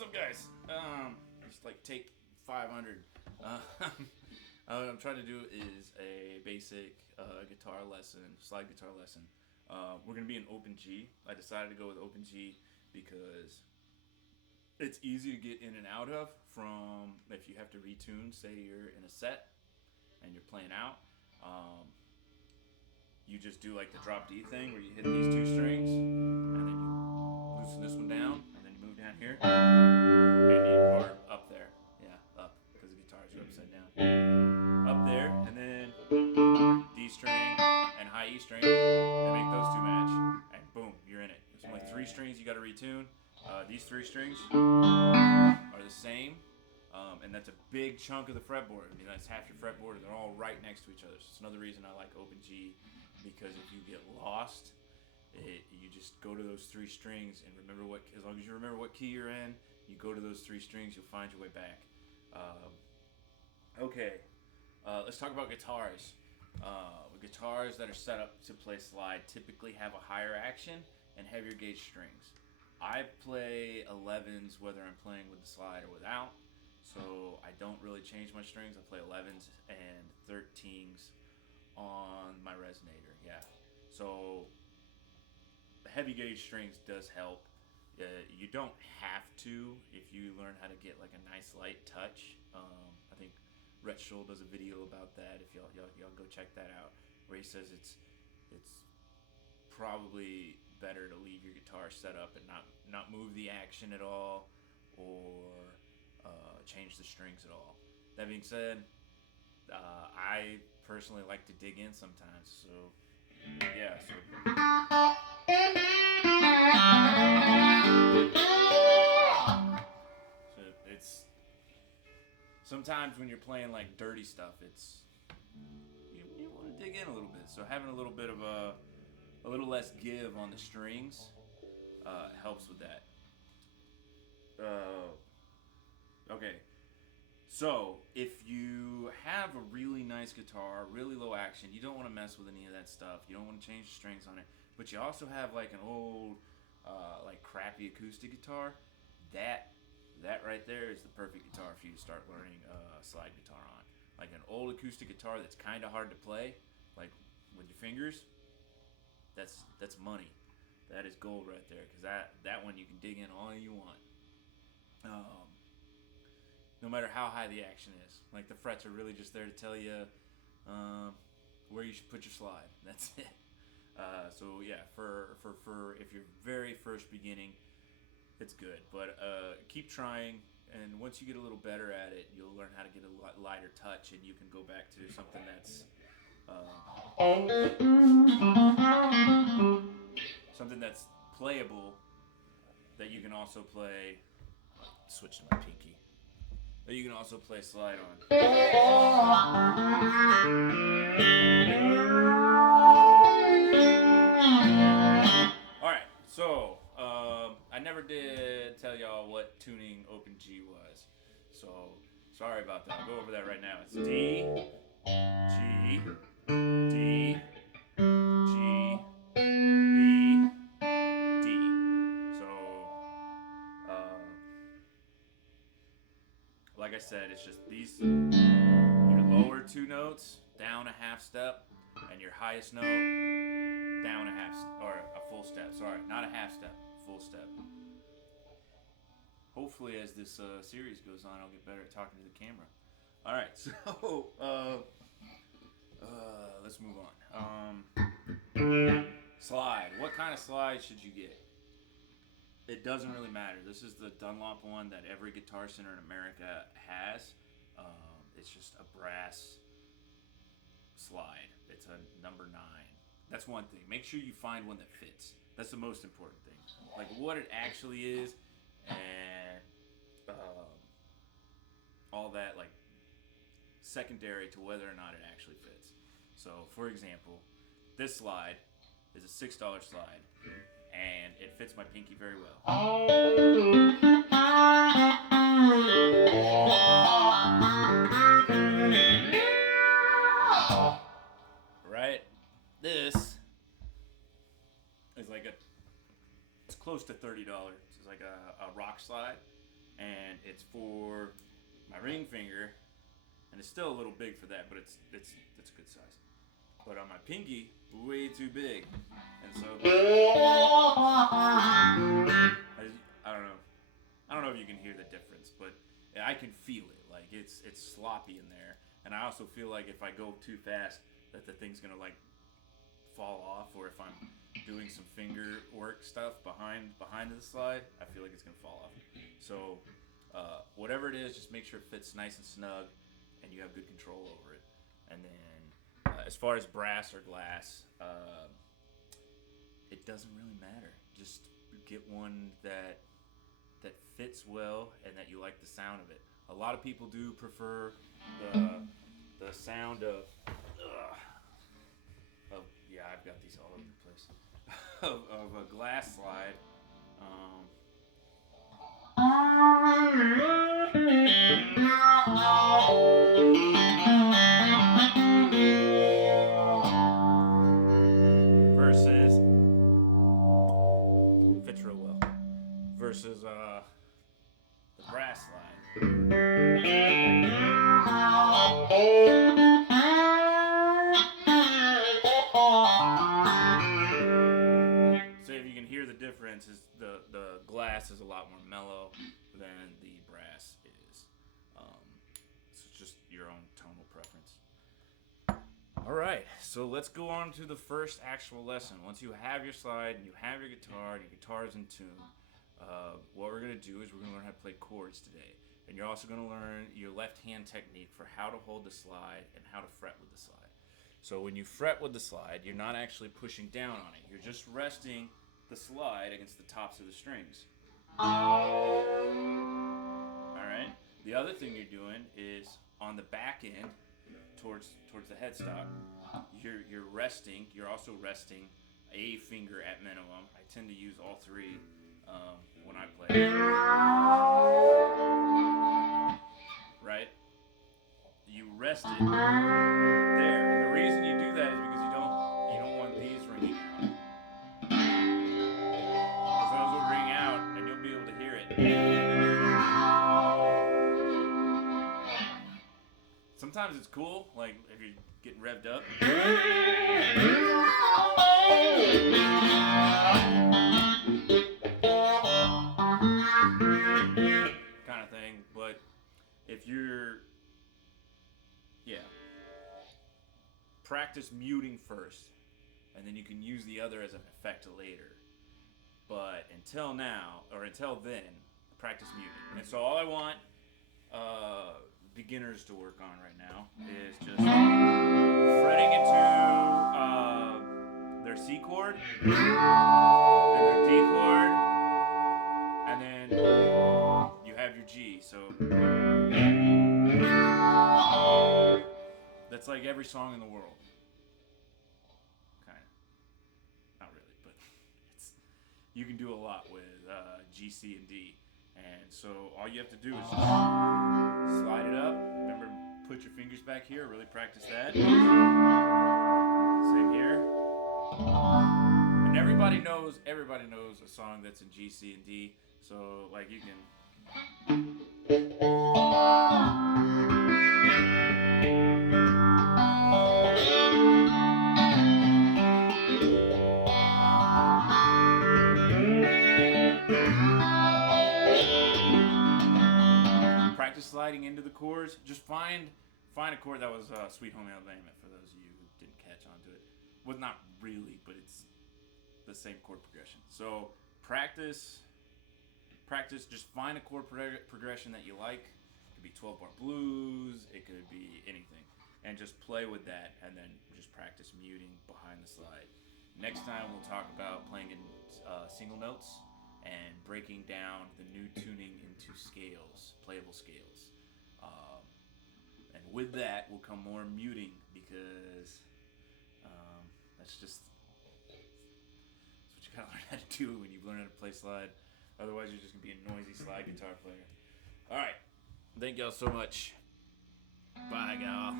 What's up, guys? Just like take 500. What I'm trying to do is a basic guitar lesson, slide guitar lesson. We're gonna be in Open G. I decided to go with Open G because it's easy to get in and out of. From if you have to retune, say you're in a set and you're playing out, you just do like the drop D thing where you hit these two strings and then you loosen this one down and then you move down here and you are up there. Yeah, up because the guitars are upside down. Up there and then D string and high E string and make those two match and boom, you're in it. There's only three strings you got to retune. These three strings are the same. And that's a big chunk of the fretboard. I mean, that's half your fretboard, and they're all right next to each other. So it's another reason I like Open G, because if you get lost, you just go to those three strings and remember what. As long as you remember what key you're in, you go to those three strings, you'll find your way back. Okay, let's talk about guitars. Guitars that are set up to play slide typically have a higher action and heavier gauge strings. I play 11s whether I'm playing with the slide or without. So I don't really change my strings. I play 11s and 13s on my resonator. Yeah. So the heavy gauge strings does help. You don't have to if you learn how to get like a nice light touch. I think Retune does a video about that. If y'all go check that out, where he says it's probably better to leave your guitar set up and not move the action at all, or change the strings at all. That being said, I personally like to dig in sometimes. So yeah, so it's sometimes when you're playing like dirty stuff, it's you want to dig in a little bit. So having a little bit of a little less give on the strings helps with that. Okay, so if you have a really nice guitar, really low action, you don't want to mess with any of that stuff. You don't want to change the strings on it, but you also have like an old, like crappy acoustic guitar. That right there is the perfect guitar for you to start learning slide guitar on. Like an old acoustic guitar that's kind of hard to play, like with your fingers. That's money. That is gold right there, because that one you can dig in all you want. No matter how high the action is. Like the frets are really just there to tell you where you should put your slide. That's it. So yeah, for if you're very first beginning, it's good. But keep trying, and once you get a little better at it, you'll learn how to get a lot lighter touch, and you can go back to something that's playable, that you can also play. Switch to my pinky. That you can also play slide on. Alright, so I never did tell y'all what tuning Open G was. So sorry about that. I'll go over that right now. It's D, G, D, G, B, D. So like I said, it's just these, your lower two notes down a half step, and your highest note down a half, or a full step. Sorry, not a half step, full step. Hopefully, as this series goes on, I'll get better at talking to the camera. All right, so let's move on. Slide. What kind of slide should you get? It doesn't really matter. This is the Dunlop one that every Guitar Center in America has. It's just a brass slide. It's a number 9. That's one thing. Make sure you find one that fits. That's the most important thing. Like what it actually is, and all that, like secondary to whether or not it actually fits. So, for example, this slide is a $6 slide, and it fits my pinky very well. Right? This is like it's close to $30. It's like a rock slide, and it's for my ring finger, and it's still a little big for that, but it's a good size. But on my pinky, way too big, and so I don't know. I don't know if you can hear the difference, but I can feel it. Like it's sloppy in there, and I also feel like if I go too fast, that the thing's gonna like fall off, or if I'm doing some finger work stuff behind the slide, I feel like it's gonna fall off. So whatever it is, just make sure it fits nice and snug, and you have good control over it. And then as far as brass or glass, it doesn't really matter. Just get one that fits well and that you like the sound of it. A lot of people do prefer the sound of yeah, I've got these all over the place of a glass slide. Versus fits real well. Versus the brass slide. So if you can hear the difference, is the glass is a lot more mellow than the brass is. So it's just your own tonal preference. All right, so let's go on to the first actual lesson. Once you have your slide and you have your guitar is in tune, what we're going to do is we're going to learn how to play chords today. And you're also going to learn your left hand technique for how to hold the slide and how to fret with the slide. So when you fret with the slide, you're not actually pushing down on it. You're just resting the slide against the tops of the strings. All right. The other thing you're doing is on the back end, towards the headstock, you're resting. You're also resting a finger at minimum. I tend to use all three when I play. Right? You rest it there. And the reason you do that is because you don't want these ringing out. Because those will ring out and you'll be able to hear it. Sometimes it's cool, like if you're getting revved up. Kind of thing, but if you're, practice muting first, and then you can use the other as an effect later. But until now, or until then, practice muting. And so all I want beginners to work on right now is just fretting into their C chord and their D chord, and then you have your G. So that's like every song in the world. Kind of. Not really, but you can do a lot with G, C, and D. And so all you have to do is just slide it up. Remember, put your fingers back here. Really practice that. Same here. And everybody knows a song that's in G, C, and D. So like you can. Practice sliding into the chords. Just find a chord that was Sweet Home Alabama, for those of you who didn't catch on to it. Well, not really, but it's the same chord progression. So practice, just find a chord progression that you like. It could be 12-bar blues, it could be anything. And just play with that, and then just practice muting behind the slide. Next time we'll talk about playing in single notes and breaking down the new tuning into scales, playable scales. And with that will come more muting, because that's what you gotta learn how to do when you learn how to play slide. Otherwise, you're just gonna be a noisy slide guitar player. All right, thank y'all so much. Bye, y'all.